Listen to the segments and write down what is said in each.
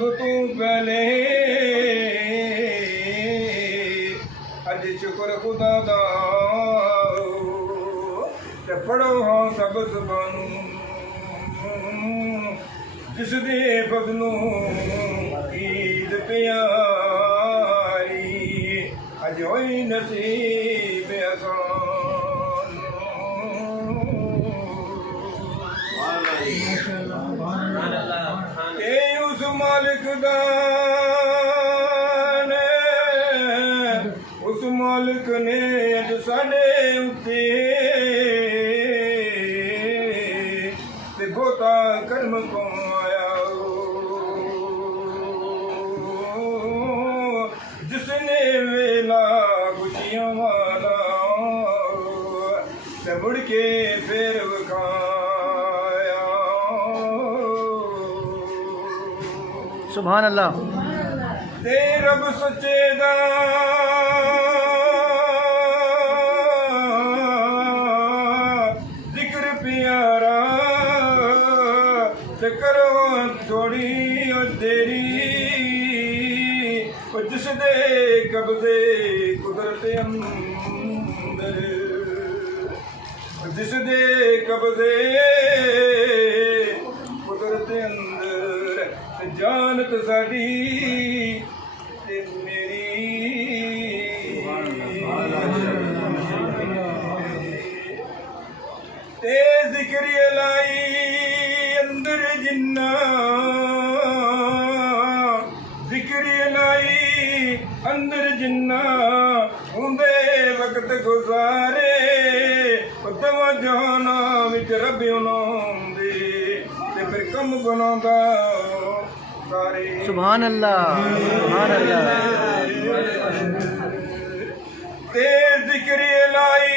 सब तू पहले अज शुक्र खुदा दा ते पढ़ो हाँ सब ज़बानू जिस दे फज़लों ईद प्यारी अज होई नसीब आसान ते उस मालिक दा उस मालिक ने अज साडे उत्ते ते बहुता कर्म कमाया जिसने वेला खुशियां वाला ते मुड़ के फिर विखाया। सुभान अल्लाह। ते रब सच्चे दा जिक्र प्यारा ते करो थोड़ी देरी जिस दे कब्जे कुदरत अंदर जिस दे कब्जे कुदरत अंदर जानत साडी ते मेरी ते जिक्र लाई अंदर जिन्ना जिक्र लाई अंदर जिन्ना उंदे वक्त गुजारे दवा जाना विच रब उनांदे ते फिर कम बनांदा सारे। सुभान अल्लाह, सुभान अल्लाह। ते जिक्र लाई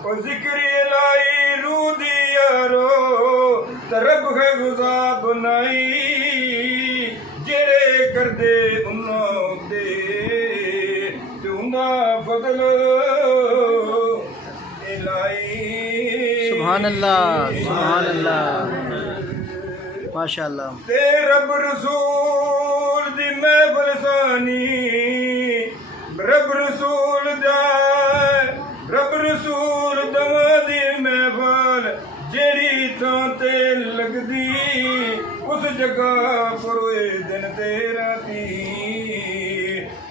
ओ जिक्र लाई रूह दी यारो ते रब है गुज़ा बनाई जेड़े करदे उन्हां दे ते उंदा फज़ल सुभान अल्लाह, सुभान अल्लाह, माशाअल्लाह। ते रब रसूल दी महफिल सानी रब रसूल दवा दी महफिल जेड़ी थां ते लगदी उस जगह पर दिन ते राती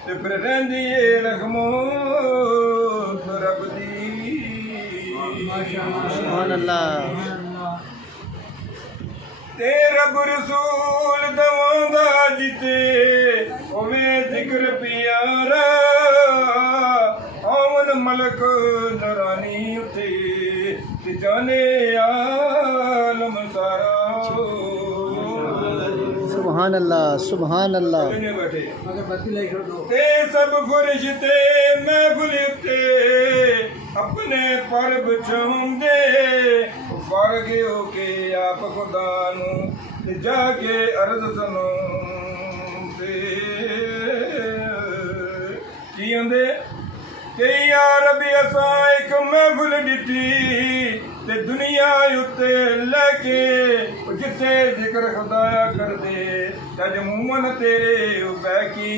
ते फिर रहिंदी ए रखमो रब दी। सुभान अल्लाह। ते रब रसूल दवांदा जिते ओवे जिक्र प्यारा आवन मलक नरानी उते ते जाने आलम सारा। सुभान अल्लाह, सुभान अल्लाह। ते सब फरिश्ते महफिल उते अपने पर बिछाउंदे फर्ग होके आप खुदा नू ते जाके अर्ज सुनाउंदे की आंदे कि या रबी असां एक महफिल डिठी ते दुनिया उत्ते लेके जिथे जिक्र खुदाया कर दे तज मूमन तेरे बैकी।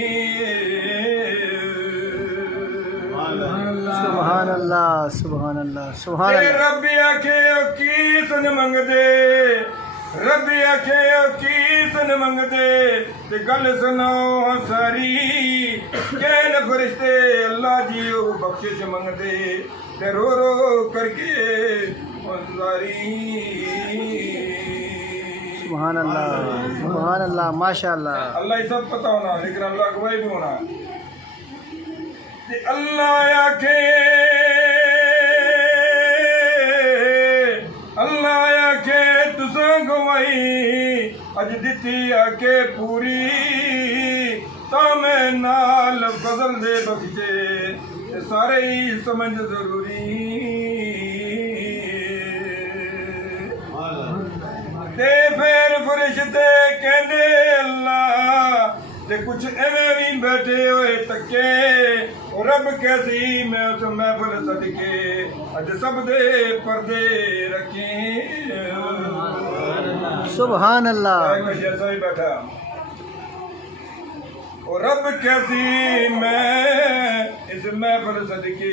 सुभान अल्लाह, सुभान अल्लाह, सुभान अल्लाह। रब आखे की सन मंगदे रब आखे की सन मंगदे ते गल सुनाओ सारी कैन फरिश्ते अल्लाह जी बख्शिश मंगदे ते रो रो करके सुभान अल्लाह, सुभान अल्लाह, माशाअल्लाह। अल्लाह ही सब पता होना लेकिन अल्लाह गवाही भी होना ते अल्लाह आखे तुसां गवाही अज दिती आके पूरी तां मैं नाल फज़ल दे बख्शे ते सारे ही समझ जरूरी ते फिर फरिश्ते कहंदे अल्लाह ते कुछ एवें भी बैठे होए तके ਉਹ ਰੱਬ ਕੈਸੀ ਮੈਂ ਉਸ ਮਹਿਫਲ ਸਦਕੇ ਅੱਜ ਸਭ ਦੇ ਪਰਦੇ ਰੱਖੇ सुभान अल्लाह जैसा ही बैठा और रब कैसी मैं इस महफिल सदके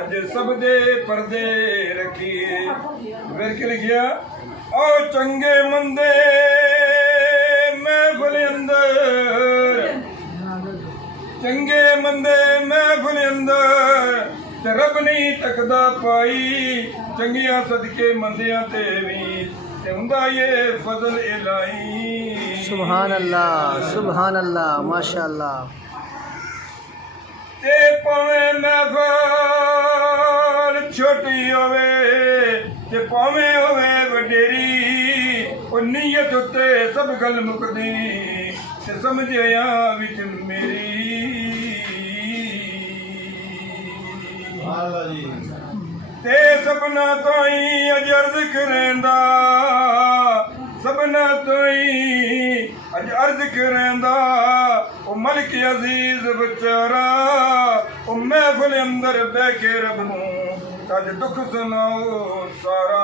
अज सब दे पर्दे रखिए फिर क्या लिखिया ओ चंगे मंदे महफिल अंदर चंगे मंदे महफिल अंदर ते रब नहीं तकदा पाई चंगिया सदके मंदियां ते भी ते हुंदा ये फजल इलाही सुभान अल्लाह माशाअल्लाह ते भावें महफल छोटी होवे ते भावें होवे वडेरी ओ नीयत उत्ते सब गल मुकदी ते समझिया विच मेरी ते सबना तोई अज अर्ज करेंदा सबना तोई अज अर्ज करेंदा ओ मलिक अजीज बेचारा ओ महफिल अंदर बह के रब नूं अज दुख सुनाओ सारा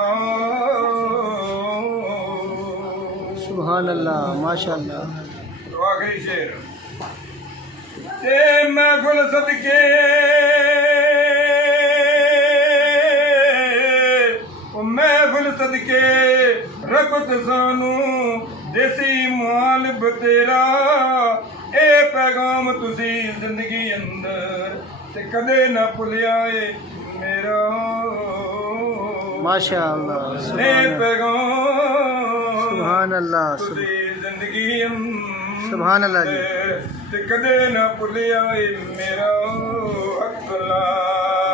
सुभान अल्लाह माशाअल्लाह तो आखिरी शेर ते महफिल सदके महफिल सदके रब सानू देसी माल बतेरा ए पैगाम तुसी जिंदगी अंदर ते कदे ना भुलिया ए मेरा माशाअल्लाह ए पैगाम सुभान अल्लाह तुसी जिंदगी सुभान अल्लाह जी ते कदे ना भुलिया ए मेरा अकला